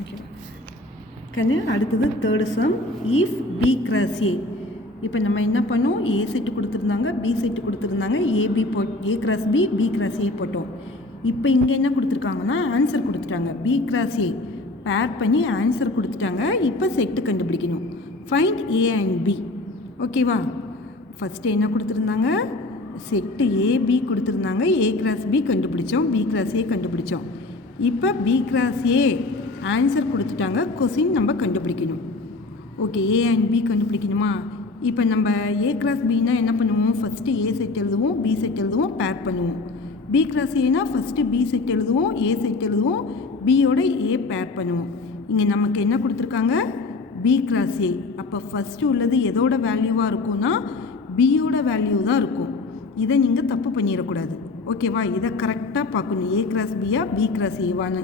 Okay கண்ணு அடுத்தது third sum. If B cross A. இப்போ நம்ம என்ன பண்ணோம், ஏ செட்டு கொடுத்துருந்தாங்க, பி செட்டு கொடுத்துருந்தாங்க, A cross B, B cross A போட்டோம். இப்போ இங்கே என்ன கொடுத்துருக்காங்கன்னா ஆன்சர் கொடுத்துட்டாங்க. பி கிராஸ் ஏ பேர் பண்ணி ஆன்சர் கொடுத்துட்டாங்க. இப்போ செட்டு கண்டுபிடிக்கணும். Find A and B. ஓகேவா? ஃபஸ்ட்டு என்ன கொடுத்துருந்தாங்க, செட்டு ஏபி கொடுத்துருந்தாங்க. ஏ கிராஸ் பி கண்டுபிடிச்சோம், பி கிராஸ் ஏ கண்டுபிடிச்சோம். இப்போ பி கிராஸ் ஏ ஆன்சர் கொடுத்துட்டாங்க. கொஸ்டின் நம்ம கண்டுபிடிக்கணும். ஓகே, ஏ அண்ட் பி கண்டுபிடிக்கணுமா? இப்போ நம்ம ஏ கிராஸ் பின்னா என்ன பண்ணுவோம், ஃபஸ்ட்டு ஏ செட் எழுதுவோம், பி செட் எழுதுவோம், பேர் பண்ணுவோம். பி கிராஸ் ஏனா ஃபஸ்ட்டு பி செட் எழுதுவோம், ஏ செட் எழுதுவோம், பியோட ஏ பேர் பண்ணுவோம். இங்கே நமக்கு என்ன கொடுத்துருக்காங்க, பி கிராஸ் ஏ. அப்போ ஃபஸ்ட்டு உள்ளது எதோட வேல்யூவாக இருக்கும்னா பியோட வேல்யூ தான் இருக்கும். இதை நீங்கள் தப்பு பண்ணிடக்கூடாது. ஓகேவா? இதை கரெக்டாக பார்க்கணும். ஏ கிராஸ் பியா, பி கிராஸ் ஏவான்னு.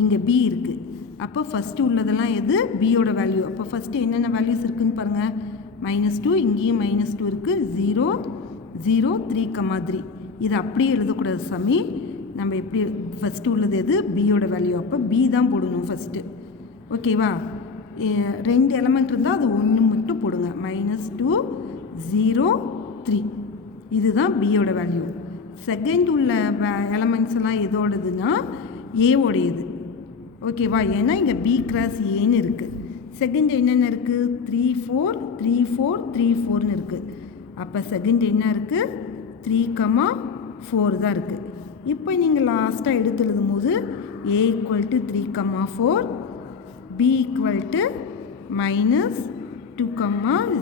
இங்கே பி இருக்குது. அப்போ ஃபஸ்ட்டு உள்ளதெல்லாம் எது, பியோட வேல்யூ. அப்போ ஃபஸ்ட்டு என்னென்ன வேல்யூஸ் இருக்குதுன்னு பாருங்கள். -2, இங்கேயும் -2 இருக்குது. 0, 0, 3, 3. இது அப்படியே எழுதக்கூடாது சாமி. நம்ம எப்படி ஃபஸ்ட்டு உள்ளது எது, பியோட வேல்யூ. அப்போ பி தான் போடணும் ஃபஸ்ட்டு. ஓகேவா? 2 எலமெண்ட் இருந்தால் அது 1 மட்டும் போடுங்க. -2, 0, 3. இதுதான் பியோட வேல்யூ. செகண்ட் உள்ள எலமெண்ட்ஸ் எல்லாம் எதோடதுன்னா ஏவோடையது. ஓகேவா? ஏன்னா இங்கே பி கிராஸ் ஏன்னு இருக்குது. செகண்ட் என்னென்ன இருக்குது, 3, 4, 3, 4, 3, 4ன்னு இருக்குது. அப்போ செகண்ட் என்ன இருக்குது, 3, 4 தான் இருக்குது. இப்போ நீங்கள் லாஸ்ட்டாக எடுத்து எழுதும் போது A = 3, 4, B = -2,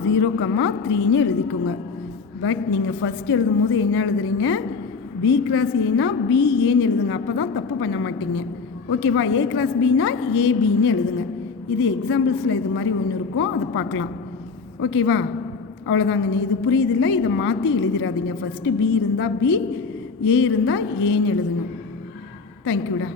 0, 3ன்னு எழுதிக்கோங்க. பட் நீங்கள் ஃபஸ்ட் எழுதும் போது என்ன எழுதுறீங்க, பி கிராஸ் ஏனா பி ஏன்னு எழுதுங்க. அப்போ தான் தப்பு பண்ண மாட்டீங்க. ஓகேவா? ஏ கிராஸ் பின்னா ஏபின்னு எழுதுங்க. இது எக்ஸாம்பிள்ஸில் இது மாதிரி ஒன்று இருக்கும், அதை பார்க்கலாம். ஓகேவா? அவ்வளோதாங்க. இது புரியுதில்லை, இதை மாற்றி எழுதிடாதீங்க. ஃபஸ்ட்டு பி இருந்தால் பி, ஏ இருந்தால் ஏன்னு எழுதணும். தேங்க்யூடா.